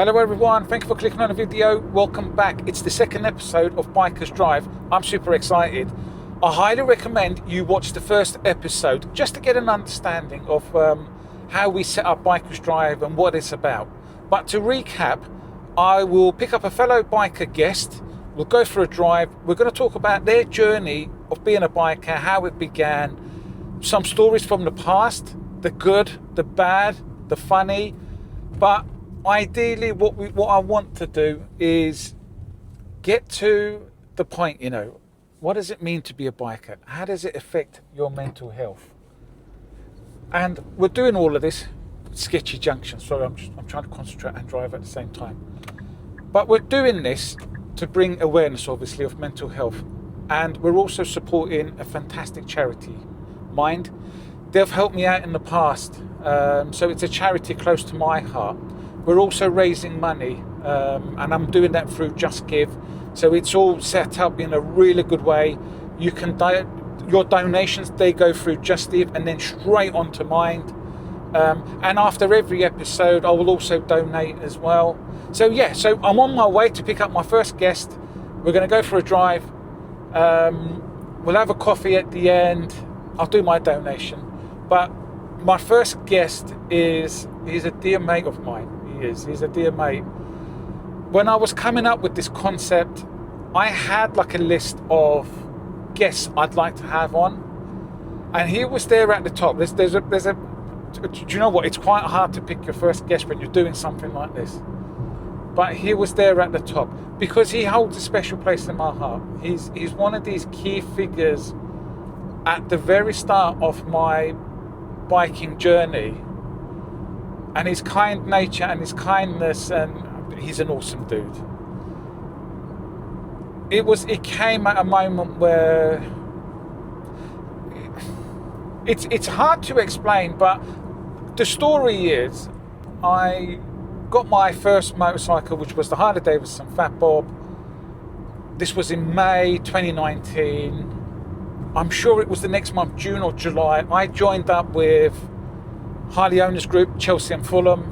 Hello everyone, thank you for clicking on the video. Welcome back. It's the second episode of Bikers Drive. I'm super excited. I highly recommend you watch the first episode just to get an understanding of how we set up Bikers Drive and what it's about. But to recap, I will pick up a fellow biker guest. We'll go for a drive. We're going to talk about their journey of being a biker, how it began, some stories from the past, the good, the bad, the funny. But ideally, what I want to do is get to the point, what does it mean to be a biker? How does it affect your mental health? And we're doing all of this sketchy junction. Sorry, I'm trying to concentrate and drive at the same time. But we're doing this to bring awareness, obviously, of mental health. And we're also supporting a fantastic charity, Mind. They've helped me out in the past. So it's a charity close to my heart. We're also raising money, and I'm doing that through JustGiving. So it's all set up in a really good way. You can your donations, they go through JustGiving and then straight onto Mind. And after every episode, I will also donate as well. So yeah, so I'm on my way to pick up my first guest. We're going to go for a drive. We'll have a coffee at the end. I'll do my donation. But my first guest he's a dear mate of mine. He's a dear mate. When I was coming up with this concept, I had like a list of guests I'd like to have on, and he was there at the top. There's a. Do you know what? It's quite hard to pick your first guest when you're doing something like this. But he was there at the top because he holds a special place in my heart. He's one of these key figures at the very start of my biking journey, and his kind nature and his kindness, and he's an awesome dude. It came at a moment where it's hard to explain, but the story is I got my first motorcycle, which was the Harley-Davidson Fat Bob. This was in May 2019. I'm sure it was the next month, June or July. I joined up with Harley Owners Group, Chelsea and Fulham.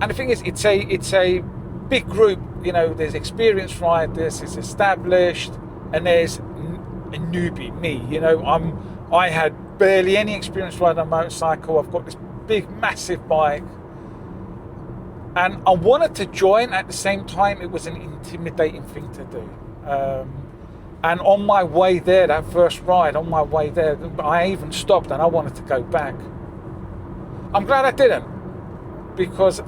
And the thing is, it's a big group. There's experienced riders, it's established, and there's a newbie, me. I had barely any experience riding a motorcycle. I've got this big, massive bike. And I wanted to join. At the same time, it was an intimidating thing to do. And on my way there, that first ride, I even stopped and I wanted to go back. I'm glad I didn't, because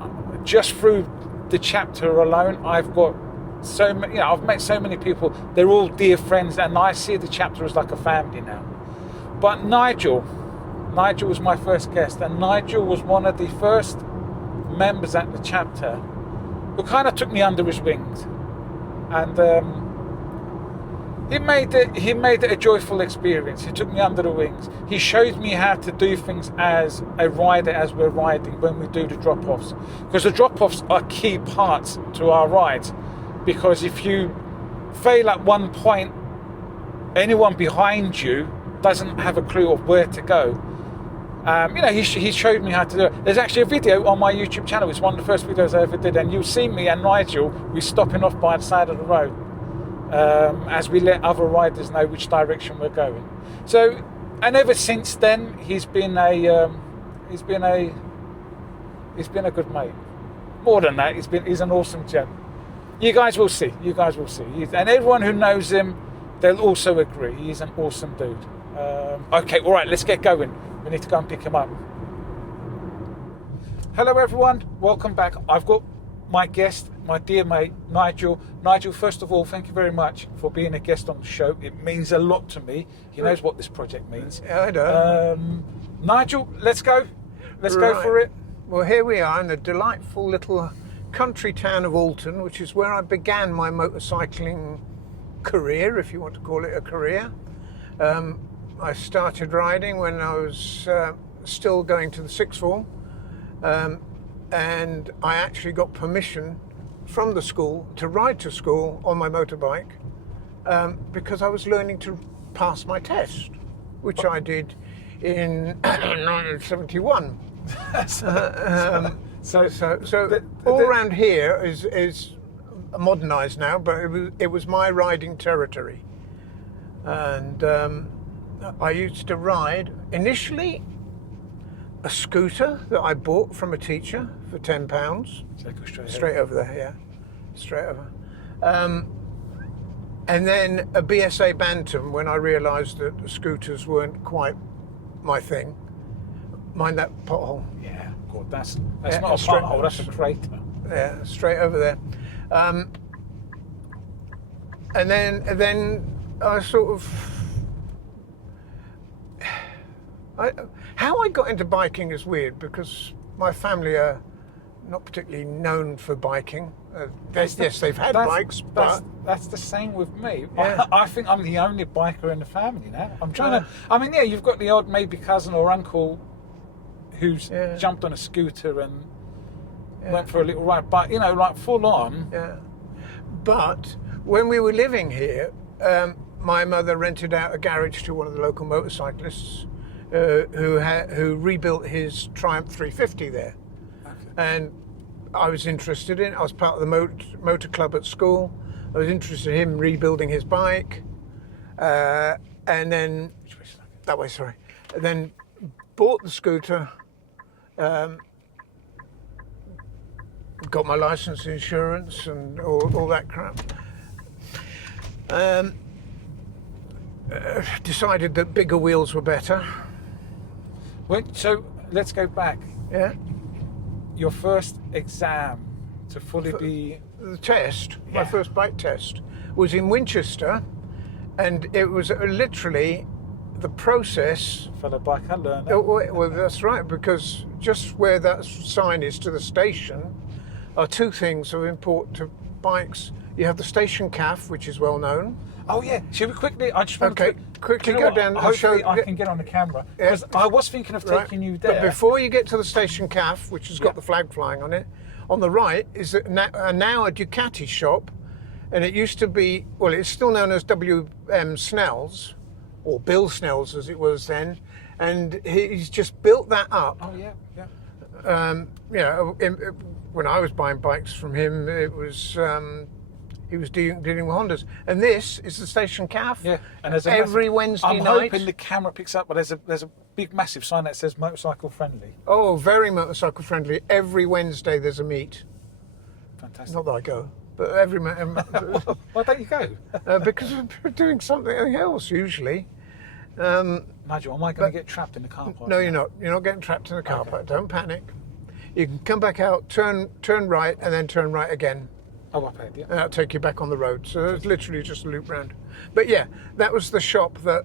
just through the chapter alone, I've got so many, I've met so many people. They're all dear friends, and I see the chapter as like a family now. But Nigel was my first guest, and Nigel was one of the first members at the chapter who kind of took me under his wings, and he made it a joyful experience. He took me under the wings. He showed me how to do things as a rider, as we're riding, when we do the drop-offs, because the drop-offs are key parts to our rides. Because if you fail at one point, anyone behind you doesn't have a clue of where to go. He showed me how to do it. There's actually a video on my YouTube channel. It's one of the first videos I ever did, and you'll see me and Nigel, we're stopping off by the side of the road as we let other riders know which direction we're going. So, and ever since then, he's been a good mate. More than that, he's an awesome gent. You guys will see. And everyone who knows him, they'll also agree. He's an awesome dude. Okay, all right, let's get going. We need to go and pick him up. Hello, everyone. Welcome back. I've got my guest, my dear mate, Nigel. Nigel, first of all, thank you very much for being a guest on the show. It means a lot to me. He knows what this project means. Yeah, I know. Nigel, let's go. Let's go for it. Well, here we are in the delightful little country town of Alton, which is where I began my motorcycling career, if you want to call it a career. I started riding when I was still going to the sixth form, and I actually got permission from the school to ride to school on my motorbike because I was learning to pass my test, which I did in 1971. So all around here is modernised now, but it was my riding territory, and I used to ride initially a scooter that I bought from a teacher for £10. So go Straight over there, yeah, straight over. And then a BSA Bantam when I realised that the scooters weren't quite my thing. Mind that pothole. Yeah, God, that's Yeah, not a straight- pothole, that's a crater. Yeah, straight over there. And then I sort of... how I got into biking is weird because my family are not particularly known for biking. Yes, they've had bikes, but... That's the same with me. Yeah. I think I'm the only biker in the family now. I'm trying to... I mean, yeah, you've got the odd maybe cousin or uncle who's jumped on a scooter and went for a little ride, but, you know, like full on. Yeah. But when we were living here, my mother rented out a garage to one of the local motorcyclists who rebuilt his Triumph 350 there. Okay. And I was interested in it. I was part of the motor club at school. I was interested in him rebuilding his bike. And then... That way, sorry. And then bought the scooter, got my license, insurance, and all that crap. Decided that bigger wheels were better. So let's go back. Yeah. Your first exam to fully be... The test, my Yeah. first bike test, was in Winchester, and it was literally the process. fellow biker learner. Well, that's right, because just where that sign is to the station are two things of import to bikes. You have the station calf, which is well known. Oh yeah, should we quickly? I just want Okay, to quickly do you know go what? down and Hopefully, show- I can get on the camera Yeah. because I was thinking of taking you there. But before you get to the station calf, which has got Yeah. the flag flying on it, on the right is now a Ducati shop, and it used to be, well, it's still known as WM Snell's, or Bill Snell's as it was then, and he's just built that up. Oh yeah, yeah. You know, when I was buying bikes from him, it was he was dealing with Hondas, and this is the station calf. Yeah, and there's every Wednesday I'm night. hoping the camera picks up, but there's a big massive sign that says motorcycle friendly. Oh, very motorcycle friendly. Every Wednesday there's a meet. Fantastic. Not that I go, but every Why don't you go? because we're doing something else usually. Nigel, am I going to get trapped in the car park? No, you're not. You're not getting trapped in the car Okay. park. Don't panic. You can come back out, turn right, and then turn right again, Oh, up ahead, yeah. and that'll take you back on the road. So it's literally just a loop round. But yeah, that was the shop that.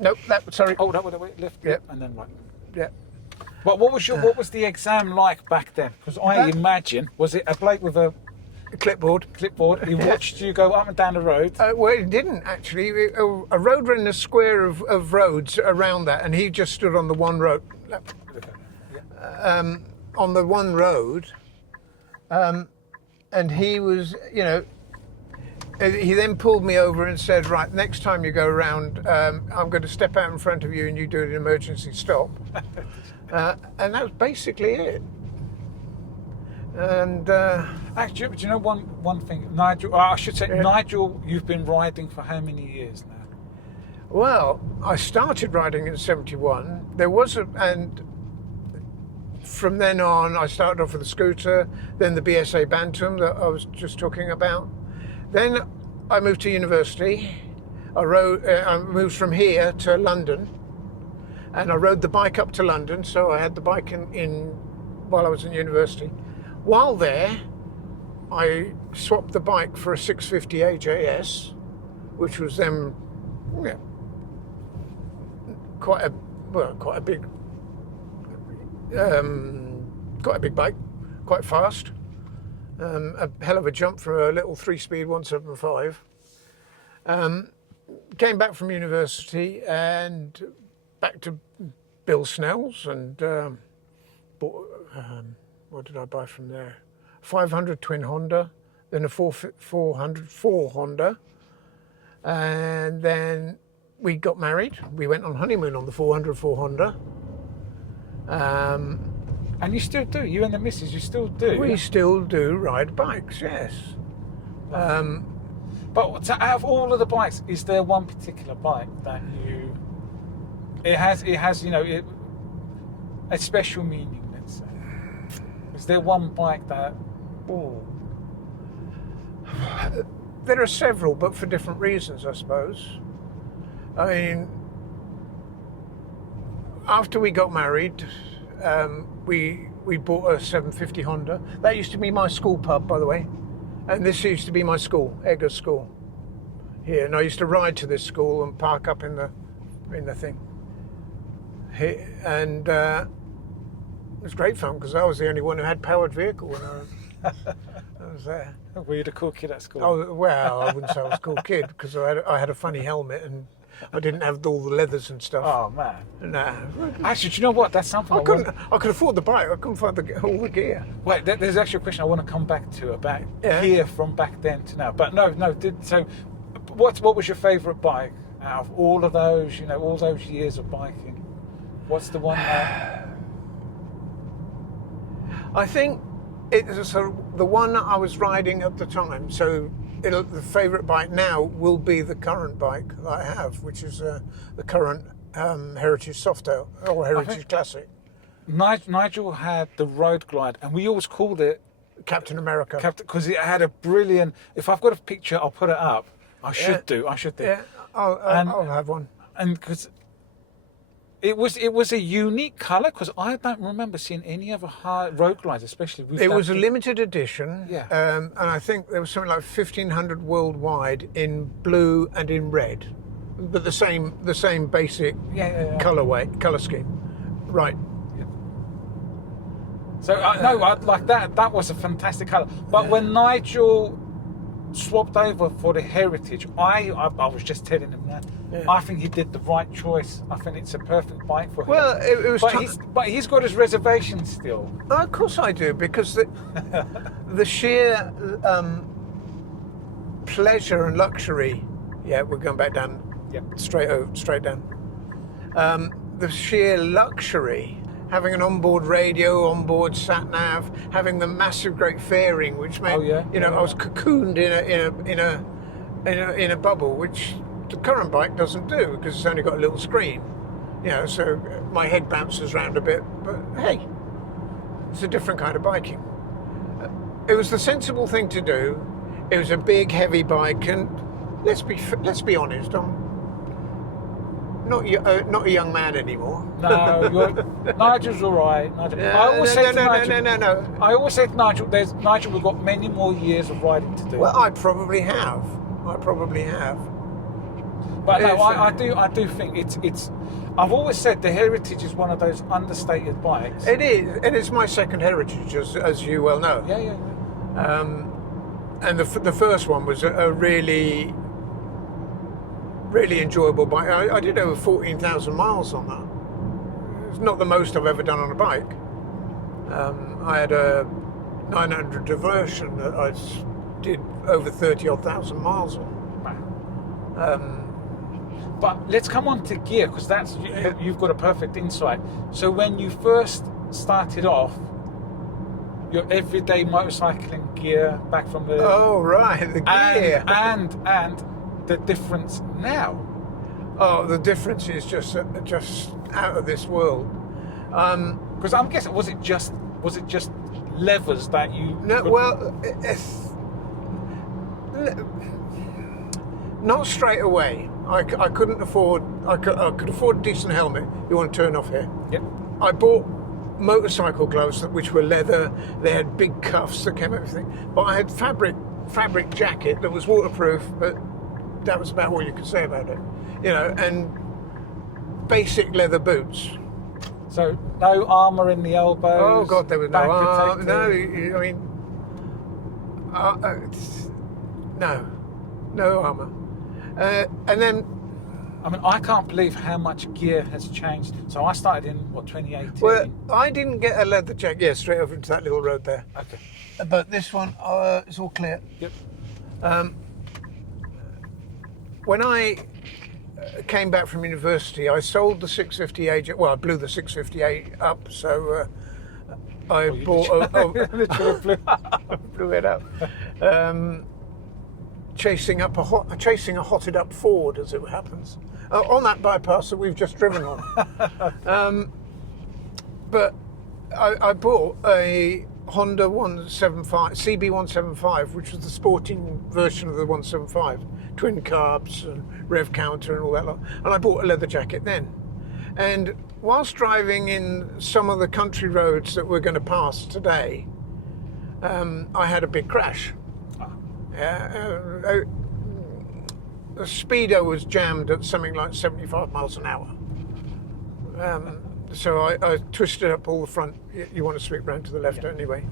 Nope. Sorry. Oh, that way, left, Yeah. and then right. Yeah. But what was the exam like back then? Because I imagine, was it a bloke with a Clipboard. clipboard? He watched you go up and down the road. Well, it didn't actually. A road ran a square of roads around that, and he just stood on the one road. On the one road, and he was, you know, he then pulled me over and said, right, next time you go around, I'm going to step out in front of you and you do an emergency stop. And that was basically it. And Actually, do you know one thing, Nigel? I should say, Nigel, you've been riding for how many years now? well, I started riding in '71. And from then on, I started off with a scooter, then the BSA Bantam that I was just talking about. Then I moved to university. I moved from here to London, and I rode the bike up to London. So I had the bike in while I was in university. While there, I swapped the bike for a 650 AJS, which was then quite a big bike, quite fast. A hell of a jump for a little 3-speed 175. Came back from university and back to Bill Snell's and bought, what did I buy from there? 500 twin Honda, then a 400 Honda, and then we got married. We went on honeymoon on the 400 Honda. And you still do. You and the missus, you still do. We still do ride bikes, yes. But so out of all of the bikes, is there one particular bike that it has a special meaning? Let's say. Is there one bike that? Oh. There are several, but for different reasons, I suppose. I mean, after we got married, we bought a 750 Honda. That used to be my school pub, by the way, and this used to be my school, Eggers School, here. And I used to ride to this school and park up in the thing. Here, and it was great fun because I was the only one who had powered vehicle when I was there. Were you the cool kid at school? Oh well, I wouldn't say I was a cool kid because I had a funny helmet and I didn't have all the leathers and stuff. Oh man. Nah. Actually, do you know what? That's something I could afford the bike. I couldn't find all the gear. Wait, there's actually a question I want to come back to about gear from back then to now. But no. So, what was your favourite bike out of all of those? You know, all those years of biking. What's the one that? I think it was sort of the one that I was riding at the time. So the favourite bike now will be the current bike that I have, which is the current Heritage Softail or Heritage Classic. Nigel had the Road Glide, and we always called it Captain America. Because it had a brilliant. If I've got a picture, I'll put it up. I should do. Yeah, I'll have one. And because it was a unique colour, because I don't remember seeing any other Road Glides, especially. It was a limited edition. Yeah. And I think there was something like 1,500 worldwide in blue and in red, but the same basic colour scheme. Right. So I like that. That was a fantastic colour. But when Nigel swapped over for the Heritage, I was just telling him that. Yeah. I think he did the right choice. I think it's a perfect bike for him. Well, it was. But he's got his reservations still. Of course I do, because the sheer pleasure and luxury. Yeah, we're going back down. Yep. Straight down. The sheer luxury. Having an onboard radio, onboard sat nav, having the massive great fairing, which meant I was cocooned in a bubble, which the current bike doesn't do because it's only got a little screen. So my head bounces around a bit, but hey, it's a different kind of biking. It was the sensible thing to do. It was a big, heavy bike, and let's be honest, I'm not a young man anymore. No, Nigel's all right. I always say to Nigel, Nigel, we've got many more years of riding to do. Well, I probably have. But no, I do think it's. I've always said the Heritage is one of those understated bikes. It is, and it's my second Heritage, as you well know. Yeah. And the first one was a really enjoyable bike. I did over 14,000 miles on that. It's not the most I've ever done on a bike. I had a 900 Diversion that I did over 30,000 miles on. But let's come on to gear, because you've got a perfect insight. So when you first started off, your everyday motorcycling gear back from the... Oh, right, the gear. And the difference now. Oh, the difference is just out of this world. Because I'm guessing, was it just levers that you? No, well, not straight away. I couldn't afford. I could afford a decent helmet. You want to turn off here? Yep. I bought motorcycle gloves which were leather. They had big cuffs that came everything. But I had fabric jacket that was waterproof, but that was about all you could say about it. And basic leather boots. So no armour in the elbows. Oh God, there was no armour. No armour. And then, I can't believe how much gear has changed. So I started in 2018. Well, I didn't get a leather jacket. Yeah, straight over into that little road there. Okay. But this one, it's all clear. Yep. When I came back from university, I sold the 650 AJ. Well, I blew the 658 up, so I Or you bought literally blew it up. Chasing a hotted up Ford, as it happens, on that bypass that we've just driven on. But I bought a Honda 175 CB175, which was the sporting version of the 175, twin carbs and rev counter and all that lot. And I bought a leather jacket then. And whilst driving in some of the country roads that we're going to pass today, I had a big crash. The speedo was jammed at something like 75 miles an hour. So I twisted up all the front. You want to sweep round to the left anyway.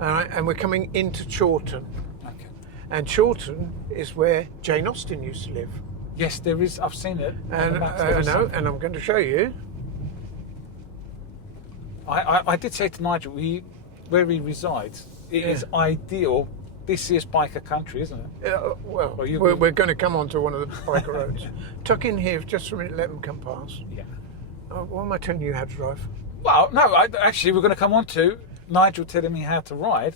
And we're coming into Chawton. Okay. And Chawton is where Jane Austen used to live. Yes, there is. I've seen it. And I know, and I'm going to show you. I did say to Nigel, where he resides, it is ideal. This is biker country, isn't it? Well, we're going to come onto one of the biker roads. Tuck in here just for a minute, let them come past. Yeah. Why am I telling you how to drive? Well, no, actually, we're going to come on to Nigel telling me how to ride.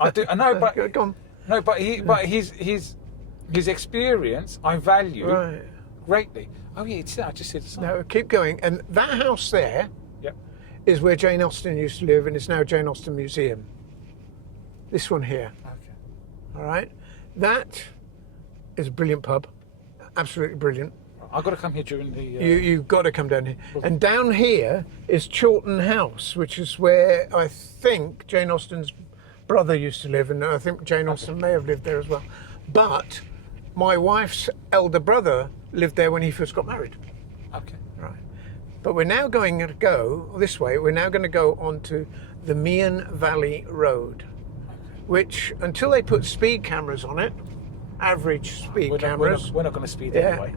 I do. I know, but Go on. no, but his experience I value greatly. Oh yeah, it's there. I just see the sign. No, keep going. And that house there is where Jane Austen used to live, and it's now Jane Austen Museum. This one here. Okay. All right. That is a brilliant pub. Absolutely brilliant. I've got to come here during the... You've got to come down here. And down here is Chawton House, which is where I think Jane Austen's brother used to live, and I think Jane Austen may have lived there as well. But my wife's elder brother lived there when he first got married. Okay. Right. But we're now going to go this way. We're now going to go onto the Meon Valley Road, which, until they put speed cameras on it, average speed cameras... We're not going to speed anyway.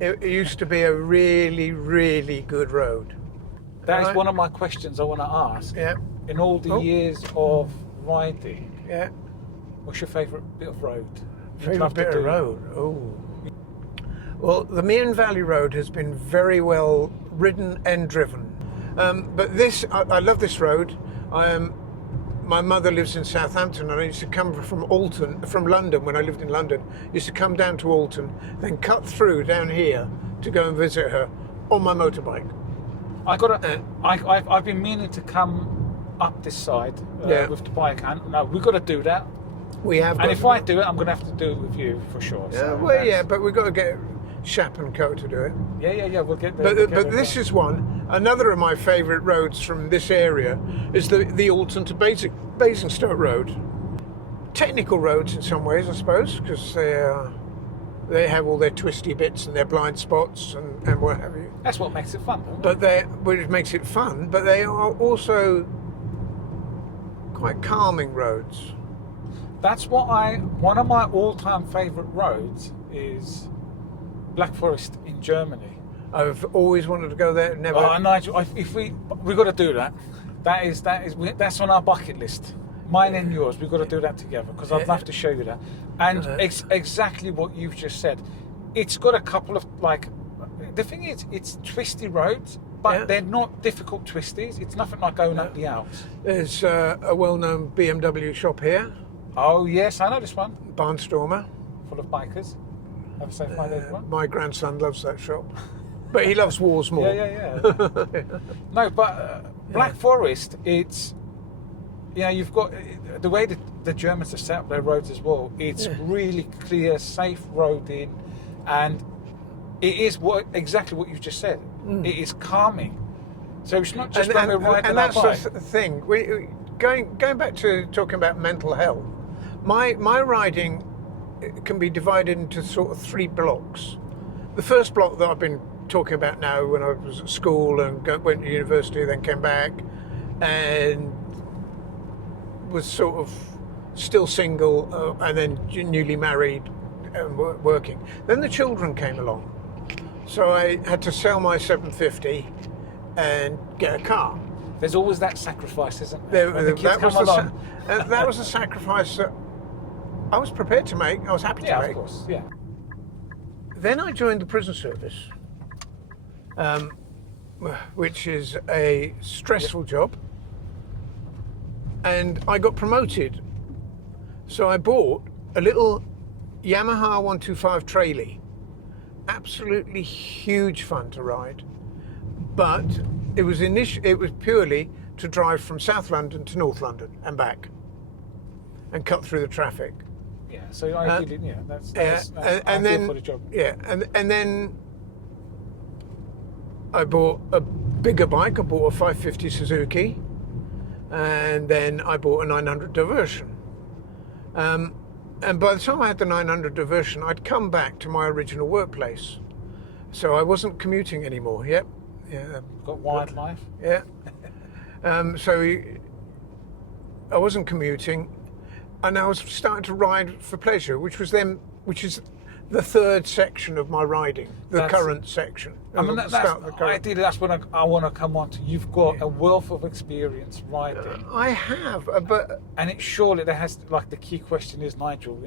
It used to be a really, really good road. That is one of my questions I want to ask. Yeah. In all the years of riding, what's your favourite bit of road? Favourite bit of road? Oh. Well, the Meon Valley Road has been very well ridden and driven. But this, I love this road. My mother lives in Southampton, and I used to come from London when I lived in London. Used to come down to Alton, then cut through down here to go and visit her on my motorbike. I've been meaning to come up this side with the bike, and no, we've got to do that. We have. And if I do it, I'm going to have to do it with you for sure. Yeah, So but we've got to get Shap and Co to do it. Yeah. We'll get there. But this is one. Another of my favourite roads from this area is the Alton to Basingstoke Road. Technical roads in some ways, I suppose, because they have all their twisty bits and their blind spots and what have you. That's what makes it fun, though. But it makes it fun. But they are also quite calming roads. That's what one of my all-time favourite roads is Black Forest in Germany. I've always wanted to go there. Never. Oh, Nigel, if we've got to do that. That's on our bucket list. Mine and yours. We've got to do that together because I'd love to show you that. And exactly what you've just said. It's got a couple of the thing is, it's twisty roads, but they're not difficult twisties. It's nothing like going up the Alps. There's a well-known BMW shop here. Oh yes, I know this one. Barnstormer. Full of bikers. Have a safe ride, everyone. My grandson loves that shop. But he loves wars more. Yeah. No, but Black Forest, it's... you've got... The way that the Germans have set up their roads as well, it's really clear, safe roading, and it is exactly what you've just said. It is calming. So it's not just when we're riding our bike. And that's the thing. Going back to talking about mental health, my riding can be divided into sort of 3 blocks. The first block that I've been talking about now, when I was at school and went to university, then came back and was sort of still single and then newly married and working. Then the children came along, so I had to sell my 750 and get a car. There's always that sacrifice, isn't there? That was a sacrifice that I was prepared to make. I was happy to make. Yeah, of course. Yeah. Then I joined the prison service, which is a stressful job. and I got promoted. So I bought a little Yamaha 125 trailie. Absolutely huge fun to ride, but it was purely to drive from South London to North London and back, and cut through the traffic. Yeah, so I did, yeah, that's and then for the job. Yeah, and then I bought a bigger bike. I bought a 550 Suzuki, and then I bought a 900 Diversion. And by the time I had the 900 Diversion, I'd come back to my original workplace, so I wasn't commuting anymore. Yep. Yeah. Got wildlife. Yeah. So I wasn't commuting, and I was starting to ride for pleasure, which is the third section of my riding, the current section. I mean, that's what I want to come on to. You've got a wealth of experience riding. I have, but and it surely there has, like, the key question is, Nigel,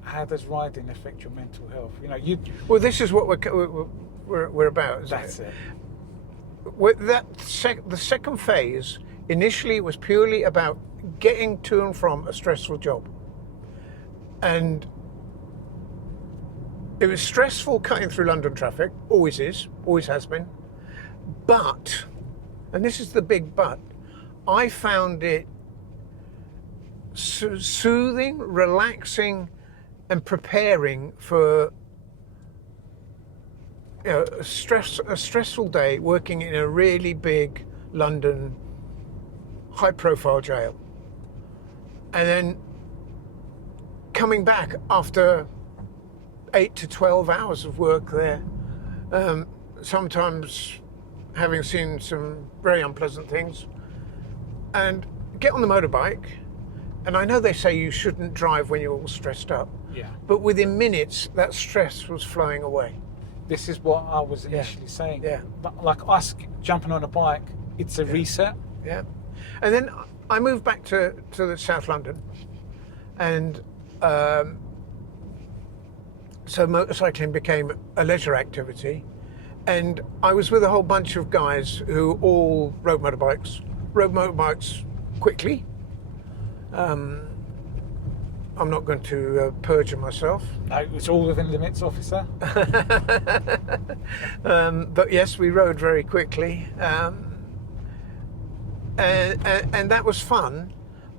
how does riding affect your mental health? Well, this is what we're about. Isn't That's it. With the second phase initially was purely about getting to and from a stressful job, and it was stressful cutting through London traffic. Always is, always has been. But, and this is the big but, I found it soothing, relaxing, and preparing for a stressful day working in a really big London high-profile jail, and then coming back after 8 to 12 hours of work there, sometimes having seen some very unpleasant things, and get on the motorbike. And I know they say you shouldn't drive when you're all stressed up, but within minutes that stress was flowing away. This is what I was initially saying. Yeah. Like us jumping on a bike, it's a reset. Yeah. And then I moved back to the South London, and so motorcycling became a leisure activity, and I was with a whole bunch of guys who all rode motorbikes quickly. I'm not going to perjure myself. No, it's all within limits, officer. But yes, we rode very quickly, and that was fun,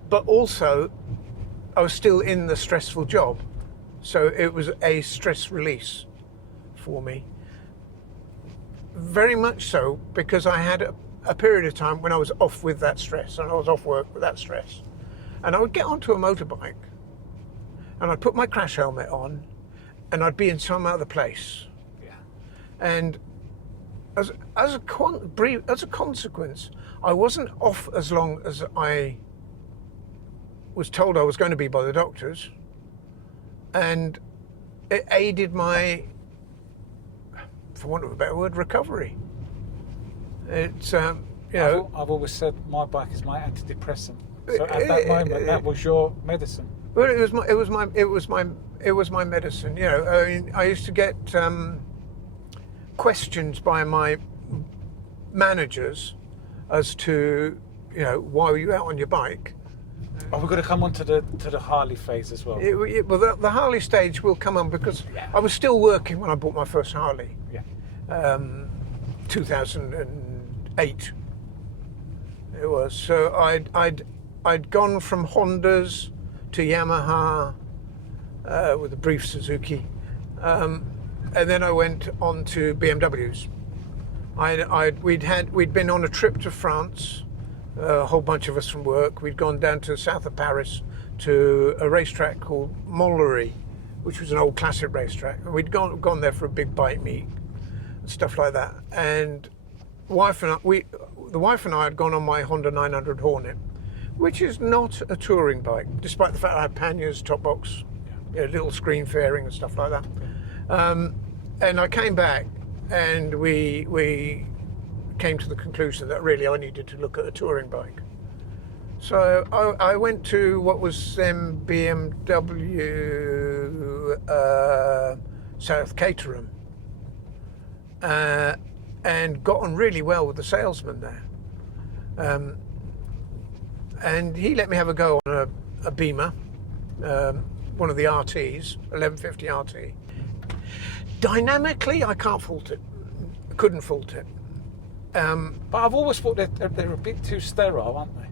but also I was still in the stressful job. So it was a stress release for me. Very much so, because I had a period of time when I was off with that stress, and I was off work with that stress. And I would get onto a motorbike, and I'd put my crash helmet on, and I'd be in some other place. Yeah. And as a consequence, I wasn't off as long as I was told I was going to be by the doctors. And it aided my, for want of a better word, recovery. It's I've always said my bike is my antidepressant. So at that moment, that was your medicine. Well, it was my medicine. I mean, I used to get questions by my managers as to, why were you out on your bike? Oh, we're going to come on to the Harley phase as well. Well, the Harley stage will come on because I was still working when I bought my first Harley. Yeah. 2008. It was. So I'd gone from Hondas to Yamaha with a brief Suzuki, and then I went on to BMWs. We'd been on a trip to France. A whole bunch of us from work. We'd gone down to the south of Paris to a racetrack called Montlhéry, which was an old classic racetrack. And we'd gone there for a big bike meet and stuff like that. And the wife and I had gone on my Honda 900 Hornet, which is not a touring bike, despite the fact I had panniers, top box, little screen fairing and stuff like that. And I came back, and we came to the conclusion that really I needed to look at a touring bike. So I went to what was then BMW South Caterham, and got on really well with the salesman there. And he let me have a go on a Beamer, one of the RTs, 1150 RT. Dynamically, I can't fault it. Couldn't fault it. But I've always thought they're a bit too sterile, aren't they?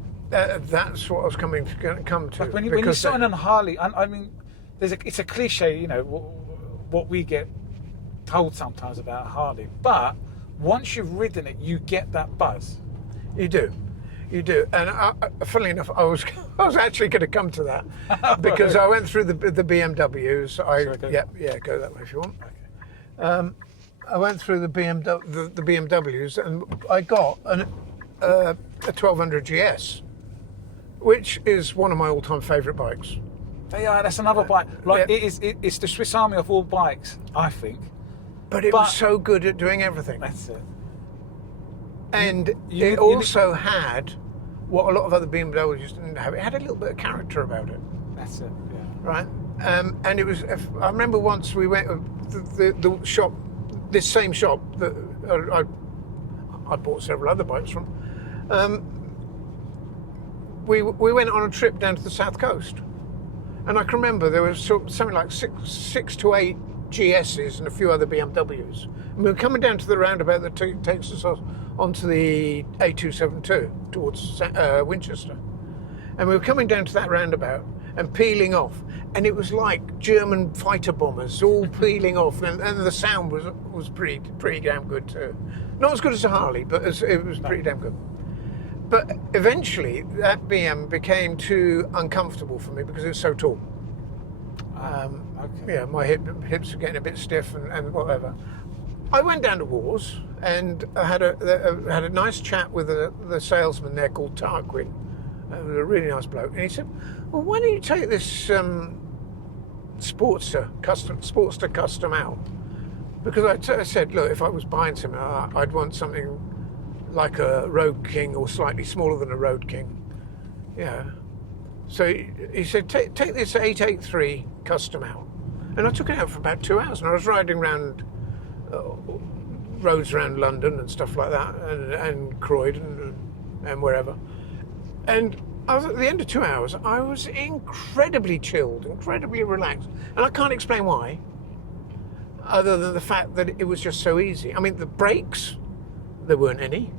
That's what I was going to come to. Like when you're sitting on a Harley, I mean, it's a cliche, you know, what we get told sometimes about a Harley. But once you've ridden it, you get that buzz. You do. And funnily enough, I was actually going to come to that because I went through the BMWs. Go that way if you want. Okay. I went through the BMWs, and I got a 1200 GS, which is one of my all-time favourite bikes. Yeah, that's another bike. Like it's the Swiss Army of all bikes, I think. But it was so good at doing everything. That's it. And it also had what a lot of other BMWs didn't have. It had a little bit of character about it. That's it. Yeah. Right. And it was. I remember once we went the shop. This same shop that I bought several other bikes from. We went on a trip down to the south coast, and I can remember there was something like six to eight GSs and a few other BMWs. And we were coming down to the roundabout that takes us onto the A272 towards Winchester, and we were coming down to that roundabout and peeling off, and it was like German fighter bombers all peeling off, and the sound was pretty damn good too. Not as good as a Harley, but it was pretty damn good. But eventually that BM became too uncomfortable for me because it was so tall. Okay. Yeah, my hips were getting a bit stiff and whatever. I went down to Wars and I had a nice chat with the salesman there called Tarquin. He was a really nice bloke, and he said, "Well, why don't you take this Sportster custom out?" Because I said, "Look, if I was buying something, I'd want something like a Road King or slightly smaller than a Road King." Yeah. So he said, "Take this 883 custom out," and I took it out for about 2 hours, and I was riding around roads around London and stuff like that, and Croydon and wherever. And I was, at the end of 2 hours, I was incredibly chilled, incredibly relaxed. And I can't explain why, other than the fact that it was just so easy. I mean, the brakes, there weren't any.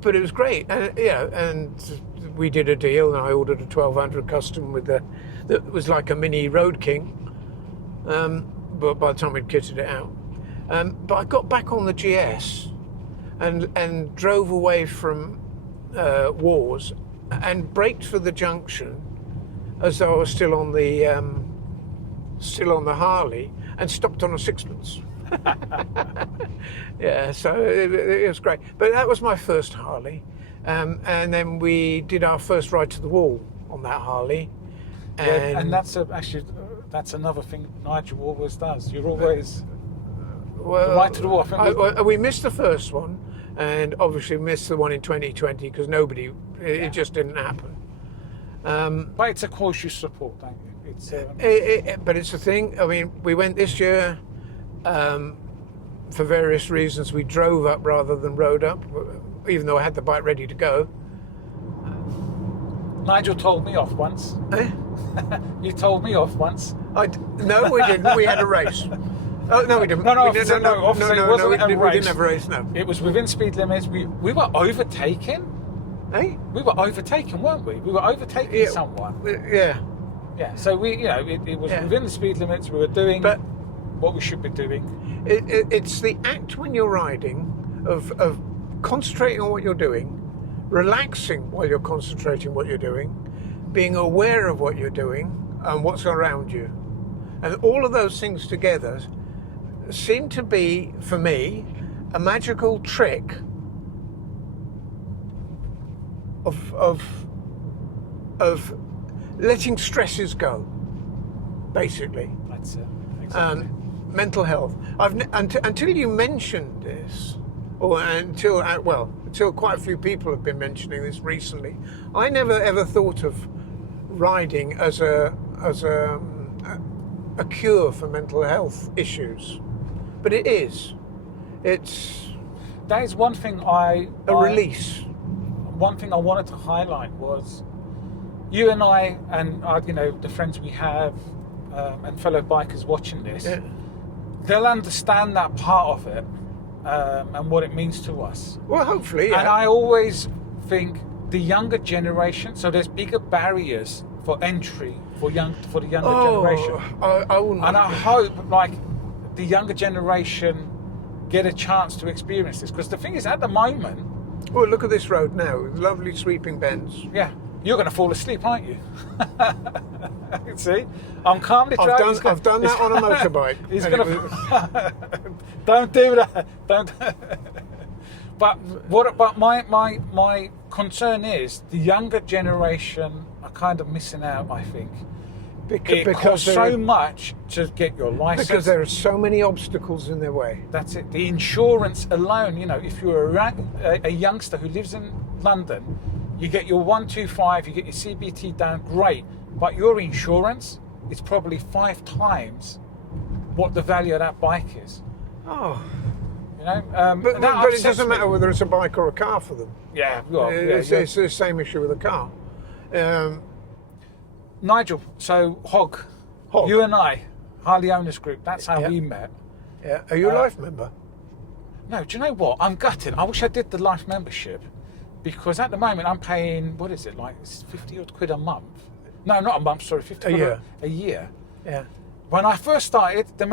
But it was great. And we did a deal, and I ordered a 1200 custom that was like a mini Road King. But by the time we'd kitted it out. But I got back on the GS and drove away from Wars and braked for the junction as though I was still on the Harley, and stopped on a sixpence. Yeah, so it was great. But that was my first Harley, and then we did our first ride to the wall on that Harley. And that's another thing Nigel always does. You're always right to the wall. We missed the first one, and obviously missed the one in 2020 because it just didn't happen. But it's a course you support, don't you? But it's a thing. I mean, we went this year for various reasons. We drove up rather than rode up, even though I had the bike ready to go. Nigel told me off once. Eh? You told me off once. No, we didn't. We had a race. Oh, no, we didn't. No, we didn't have a race, no. It was within speed limits. We were overtaken. Eh? We were overtaken, weren't we? We were overtaking someone. Yeah. Yeah, so it was within the speed limits. We were doing what we should be doing. It's the act when you're riding of concentrating on what you're doing, relaxing while you're concentrating what you're doing, being aware of what you're doing and what's around you. And all of those things together seem to be, for me, a magical trick of letting stresses go, basically. That's it. Exactly. Mental health. Until you mentioned this, or until quite a few people have been mentioning this recently, I never ever thought of riding as a cure for mental health issues, but it is. That is one thing a release. one thing I wanted to highlight was you and I and the friends we have and fellow bikers watching this. Yeah. They'll understand that part of it and what it means to us. Well, hopefully, yeah. And I always think the younger generation, so there's bigger barriers for entry for the younger generation. I wouldn't. And I hope the younger generation get a chance to experience this, because the thing is, at the moment, Well, look at this road now, with lovely sweeping bends. yeah, you're going to fall asleep, aren't you? See, I'm calmly driving. I've done that on a motorbike. He's and going it was- to. Don't do that. Don't. But my concern is the younger generation are kind of missing out. I think it costs so much to get your license. Because there are so many obstacles in their way. That's it. The insurance alone, if you're a youngster who lives in London, you get your 125, you get your CBT down, great. But your insurance is probably 5 times what the value of that bike is. Oh. But But it doesn't matter whether it's a bike or a car for them. Yeah, well, It's the same issue with a car. Nigel, so Hog, you and I, Harley Owners Group, that's how we met. Yeah. Are you a life member? No, do you know what? I'm gutted. I wish I did the life membership, because at the moment I'm paying, what is it, like it's 50 odd quid a month? No, not a month, sorry, 50 quid a year. Yeah. When I first started, the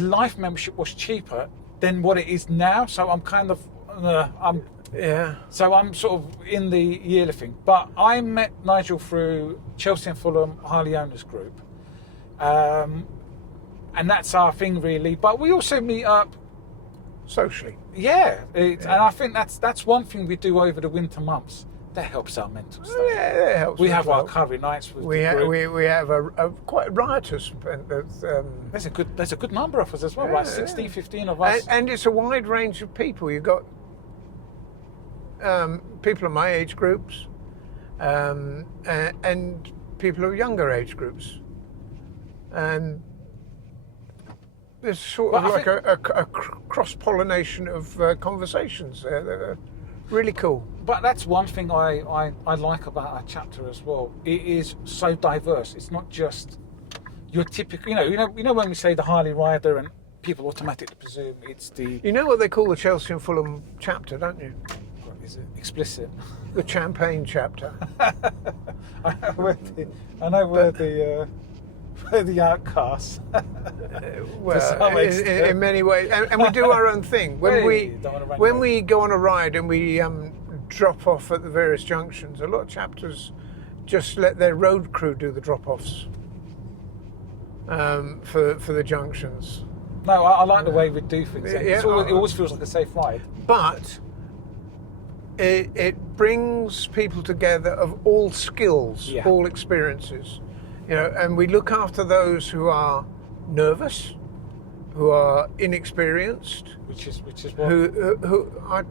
life membership was cheaper than what it is now, so I'm kind of, So I'm sort of in the yearly thing. But I met Nigel through Chelsea and Fulham Harley Owners Group. And that's our thing, really. But we also meet up Socially. Yeah, and I think that's one thing we do over the winter months. That helps our mental stuff. Yeah, it helps. We as have well. our curry nights with We the group. we have a quite riotous. There's a good number of us as well, Yeah, like 16, 15 of us. And it's a wide range of people. You've got people of my age groups, and people of younger age groups, and there's sort of like a cross-pollination of conversations there that are really cool. But that's one thing I like about our chapter as well. It is so diverse. It's not just your typical, you know when we say the Harley rider and people automatically presume it's the. You know what they call the Chelsea and Fulham chapter, don't you? Is it explicit? The Champagne chapter. I know where the outcasts. Well, in many ways, and we do our own thing. When we go on a ride and we drop off at the various junctions, a lot of chapters just let their road crew do the drop-offs for the junctions. No, I like the way we do things. Yeah, It always feels like a safe ride. But it brings people together of all skills, all experiences, and we look after those who are nervous, who are inexperienced, which is what who are,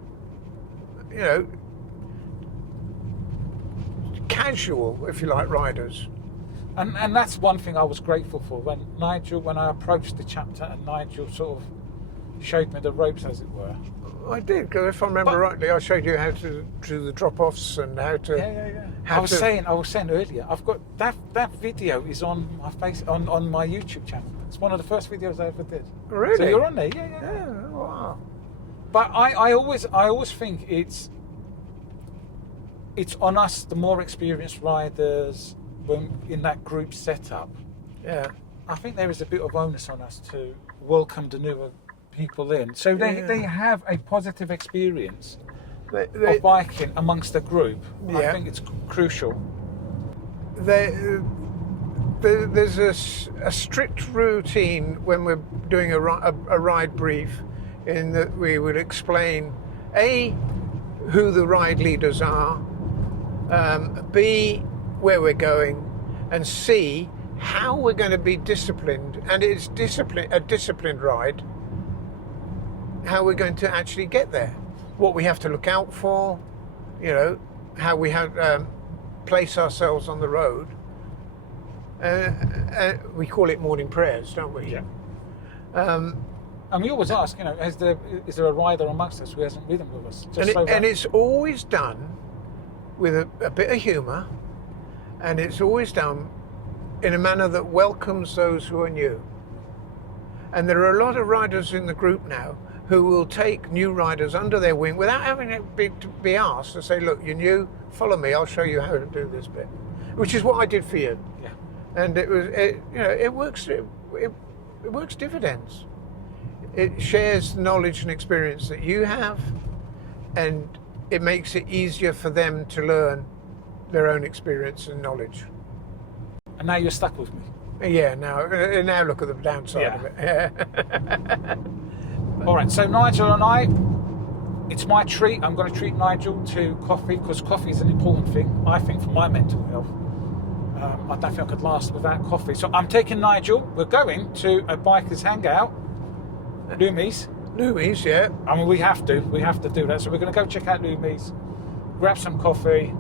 casual, if you like, riders. And that's one thing I was grateful for when I approached the chapter and Nigel sort of showed me the ropes, as it were. I did, because if I remember rightly, I showed you how to do the drop-offs and how to. Yeah. I was saying earlier, I've got that video is on my on my YouTube channel. It's one of the first videos I ever did. Really? So you're on there, yeah. Wow. But I always think it's on us, the more experienced riders, when in that group setup. Yeah. I think there is a bit of onus on us to welcome the newer people in, so they have a positive experience of biking amongst the group. I think it's crucial. There's a strict routine when we're doing a ride brief, in that we will explain A, who the ride leaders are, B, where we're going, and C, how we're going to be disciplined, and it's a disciplined ride, how we're going to actually get there, what we have to look out for, how we have place ourselves on the road. We call it morning prayers, don't we? Yeah. And we always ask, is there a rider amongst us who hasn't ridden with us? And it's always done with a bit of humour, and it's always done in a manner that welcomes those who are new. And there are a lot of riders in the group now who will take new riders under their wing without having to be asked to say, look, you're new, follow me, I'll show you how to do this bit. Which is what I did for you. Yeah. And it works dividends. It shares the knowledge and experience that you have, and it makes it easier for them to learn their own experience and knowledge. And now you're stuck with me. Yeah, now look at the downside of it. Yeah. All right, so Nigel and I, it's my treat. I'm going to treat Nigel to coffee, because coffee is an important thing, I think, for my mental health. I don't think I could last without coffee. So I'm taking Nigel. We're going to a bikers hangout, Lommies. Lommies, yeah. I mean, we have to do that. So we're going to go check out Lommies, grab some coffee,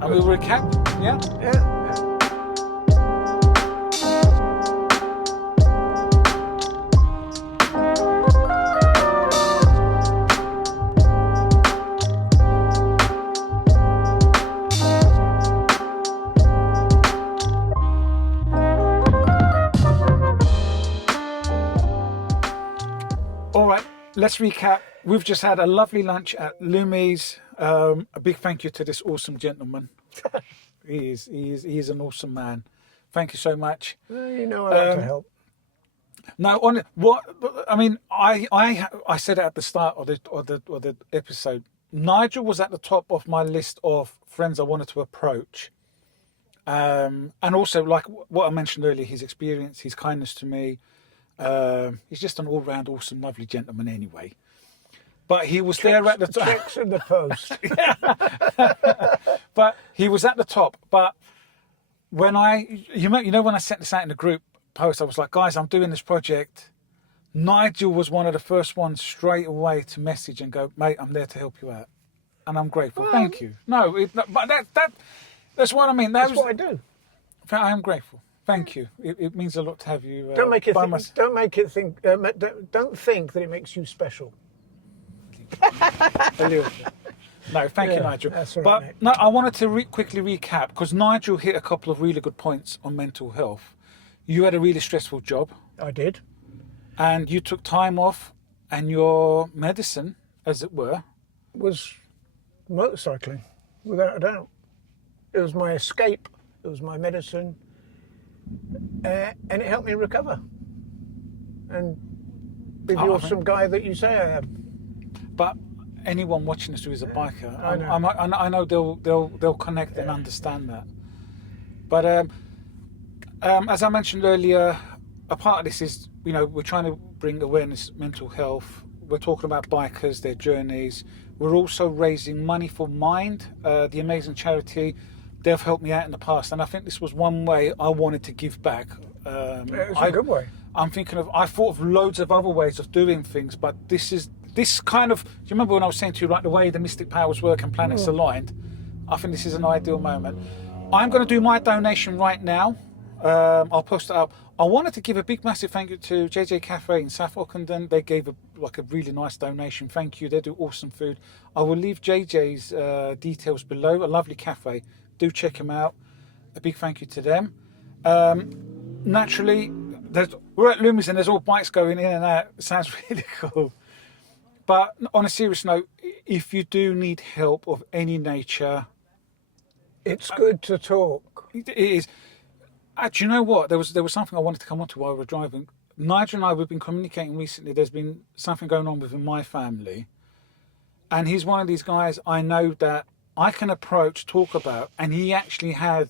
and we'll recap. Yeah? Yeah. All right, let's recap. We've just had a lovely lunch at Lommies. A big thank you to this awesome gentleman. He is an awesome man. Thank you so much. Well, I like to help. Now, I said it at the start of the episode. Nigel was at the top of my list of friends I wanted to approach, and also, like what I mentioned earlier, his experience, his kindness to me. He's just an all-round awesome, lovely gentleman anyway. But he was there at the top. Checks in the post. But he was at the top. But when when I sent this out in the group post, I was like, guys, I'm doing this project. Nigel was one of the first ones straight away to message and go, mate, I'm there to help you out. And I'm grateful. Well, thank you. But that's what I mean. That's what I do. I am grateful. Thank you. It means a lot to have you. Don't think that it makes you special. A little bit. No, thank you, Nigel. That's all but right, mate. no, I wanted to quickly recap, because Nigel hit a couple of really good points on mental health. You had a really stressful job, I did. and you took time off, and your medicine, as it were, Was motorcycling, without a doubt. It was my escape. It was my medicine. And it helped me recover and be the awesome guy that you say I am. but anyone watching this who is a biker, I I know they'll connect and understand that. But as I mentioned earlier, a part of this is, we're trying to bring awareness, mental health. We're talking about bikers, their journeys. We're also raising money for Mind, the amazing charity. They've helped me out in the past, and I think this was one way I wanted to give back. It's a good way. I thought of loads of other ways of doing things, but this kind of, do you remember when I was saying to you, like the way the mystic powers work and planets aligned? I think this is an ideal moment. I'm going to do my donation right now. I'll post it up. I wanted to give a big massive thank you to JJ Cafe in South Ockendon. They gave a really nice donation. Thank you. They do awesome food. I will leave JJ's details below. A lovely cafe. Do check them out. A big thank you to them. Naturally, we're at Lommies and there's all bikes going in and out. It sounds really cool. But on a serious note, if you do need help of any nature, It's good to talk. it is. Do you know what? There was something I wanted to come on to while we were driving. Nigel and I, we've been communicating recently. There's been something going on within my family. And he's one of these guys I know that I can approach, talk about, and he actually had,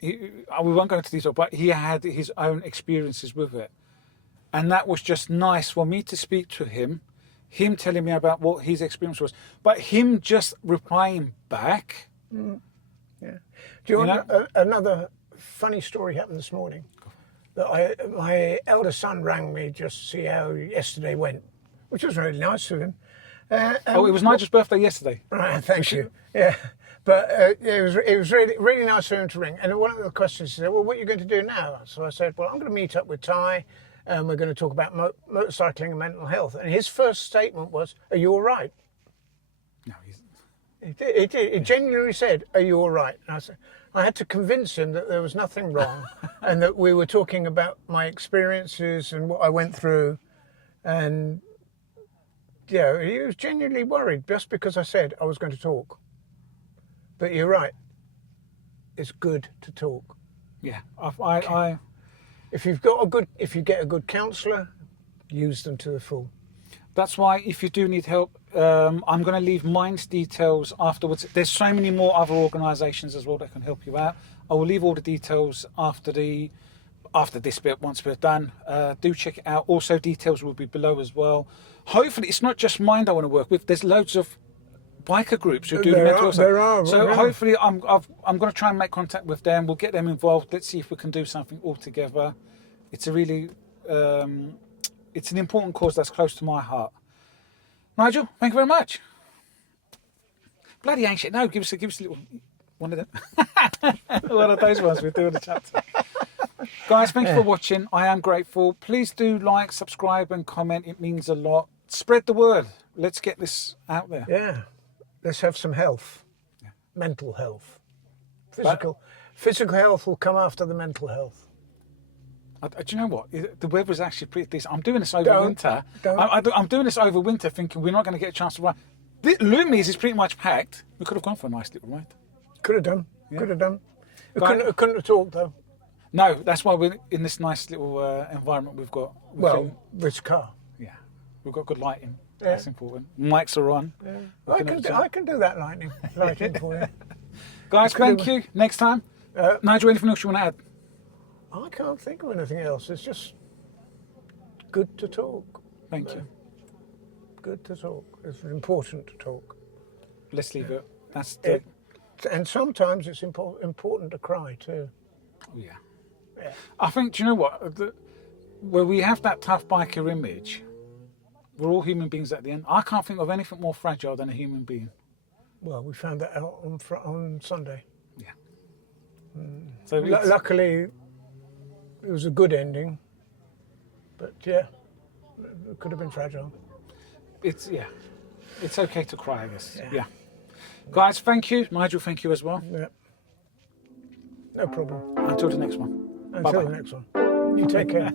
we won't go into detail, but he had his own experiences with it. And that was just nice for me to speak to him telling me about what his experience was, but him just replying back. Yeah. Do you want another funny story happened this morning? That my eldest son rang me just to see how yesterday went, which was really nice of him. It was Nigel's birthday yesterday. Right, thank you. Yeah, but it was really nice of him to ring. And one of the questions he said, well, what are you going to do now? So I said, well, I'm going to meet up with Ty and we're going to talk about motorcycling and mental health. And his first statement was, "Are you all right?" No, He genuinely said, "Are you all right?" And I had to convince him that there was nothing wrong and that we were talking about my experiences and what I went through. And yeah, he was genuinely worried just because I said I was going to talk. But you're right. It's good to talk. yeah. If you get a good counsellor, use them to the full. That's why if you do need help, I'm going to leave mine's details afterwards. There's so many more other organisations as well that can help you out. I will leave all the details after this bit once we're done. Do check it out. Also, details will be below as well. Hopefully, it's not just mine I want to work with. There's loads of biker groups who do the mental health. There are. So hopefully, I'm going to try and make contact with them. We'll get them involved. Let's see if we can do something all together. It's a really it's an important cause that's close to my heart. Nigel, thank you very much. Bloody ain't shit. No, give us a little one of them. One of those ones we do in the chat. Guys, thank you for watching. I am grateful. Please do like, subscribe and comment. It means a lot. Spread the word. Let's get this out there. Yeah. Let's have some health. Yeah. Mental health. Physical health will come after the mental health. Do you know what? The weather's actually pretty decent. I'm doing this over winter. I'm doing this over winter thinking we're not going to get a chance to ride. Lommies is pretty much packed. We could have gone for a nice little ride. Could have done. Yeah. Could have done. We couldn't have talked though. No, that's why we're in this nice little environment we've got. This car. Yeah. We've got good lighting. Yeah. That's important. Mics are on. Yeah. I can do that lighting for you. Guys, thank you. Next time. Nigel, anything else you want to add? I can't think of anything else. It's just good to talk. Thank you. Good to talk. It's important to talk. Let's leave it. That's and sometimes it's important to cry too. Yeah. I think, do you know what? Where we have that tough biker image, we're all human beings at the end. I can't think of anything more fragile than a human being. Well, we found that out on Sunday. Yeah. So luckily, it was a good ending. But yeah, it could have been fragile. It's okay to cry, I guess. Yeah. Guys, thank you. Nigel, thank you as well. Yeah. No problem. Until the next one. Until the next one. You take care.